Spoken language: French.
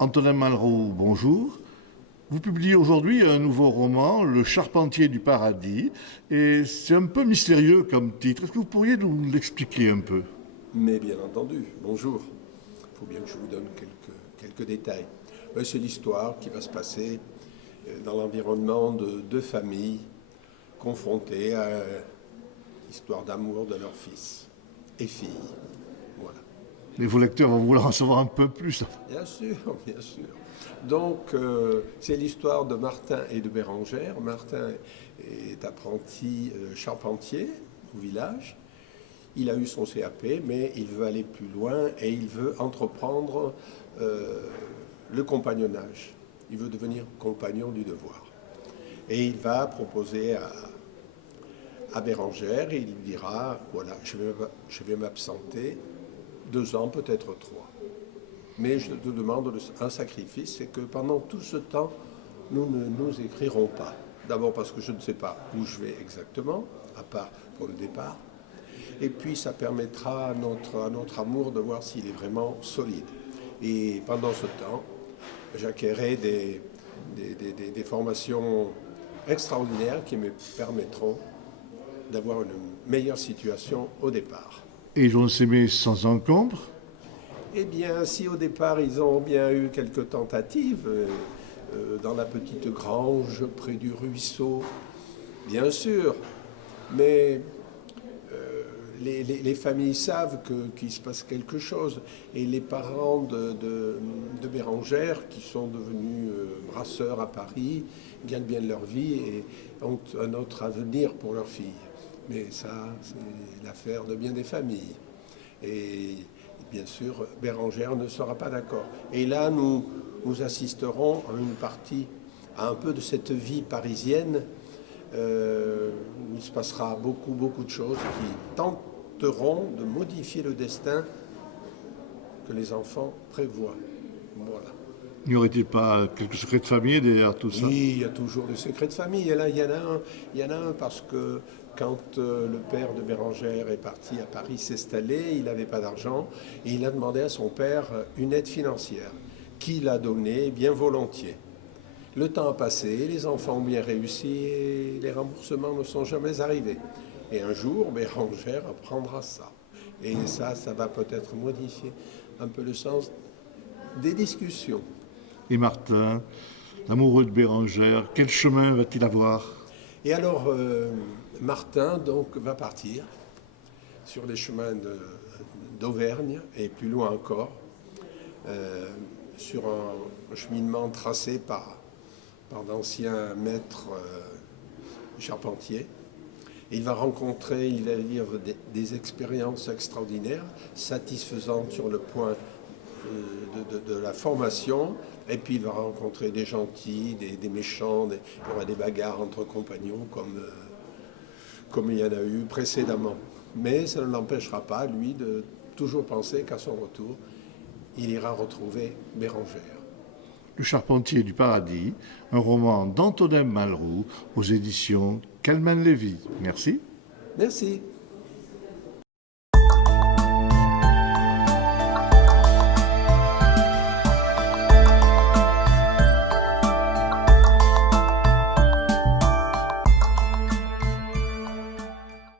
Antonin Malraux, bonjour. Vous publiez aujourd'hui un nouveau roman, Le Charpentier du Paradis, et c'est un peu mystérieux comme titre. Est-ce que vous pourriez nous l'expliquer un peu? Mais bien entendu, bonjour. Il faut bien que je vous donne quelques détails. C'est l'histoire qui va se passer dans l'environnement de deux familles confrontées à l'histoire d'amour de leur fils et fille. Voilà. Les vos lecteurs vont vouloir en savoir un peu plus. Bien sûr, bien sûr. Donc, c'est l'histoire de Martin et de Bérengère. Martin est apprenti charpentier au village. Il a eu son CAP, mais il veut aller plus loin et il veut entreprendre le compagnonnage. Il veut devenir compagnon du devoir. Et il va proposer à Bérengère et il lui dira, voilà, je vais m'absenter 2 ans, peut-être 3. Mais je te demande un sacrifice, c'est que pendant tout ce temps, nous ne nous écrirons pas. D'abord parce que je ne sais pas où je vais exactement, à part pour le départ. Et puis ça permettra à notre amour de voir s'il est vraiment solide. Et pendant ce temps, j'acquérai des formations extraordinaires qui me permettront d'avoir une meilleure situation au départ. Et ils vont s'aimer sans encombre. Eh bien, si au départ ils ont bien eu quelques tentatives dans la petite grange près du ruisseau, bien sûr, mais les familles savent qu'il se passe quelque chose. Et les parents de Bérengère, qui sont devenus brasseurs à Paris, gagnent bien leur vie et ont un autre avenir pour leur fille. Mais ça, c'est l'affaire de bien des familles. Et bien sûr, Bérengère ne sera pas d'accord. Et là, nous assisterons à une partie, à un peu de cette vie parisienne. Il se passera beaucoup de choses qui tenteront de modifier le destin que les enfants prévoient. Voilà. N'y aurait-il pas quelques secrets de famille derrière tout ça? Oui, il y a toujours des secrets de famille. Et là, il y en a un parce que quand le père de Bérengère est parti à Paris s'installer, il n'avait pas d'argent et il a demandé à son père une aide financière qu'il a donnée bien volontiers. Le temps a passé, les enfants ont bien réussi et les remboursements ne sont jamais arrivés. Et un jour, Bérengère apprendra ça. Et ça va peut-être modifier un peu le sens des discussions. Et Martin, l'amoureux de Bérengère, quel chemin va-t-il avoir? Et alors, Martin donc va partir sur les chemins d'Auvergne et plus loin encore, sur un cheminement tracé par d'anciens maîtres charpentiers. Il va vivre des expériences extraordinaires, satisfaisantes sur le point de la formation. Et puis il va rencontrer des gentils, des méchants, il y aura des bagarres entre compagnons comme il y en a eu précédemment. Mais ça ne l'empêchera pas, lui, de toujours penser qu'à son retour, il ira retrouver Bérengère. Le Charpentier du Paradis, un roman d'Antonin Malraux aux éditions Calman Lévy. Merci. Merci.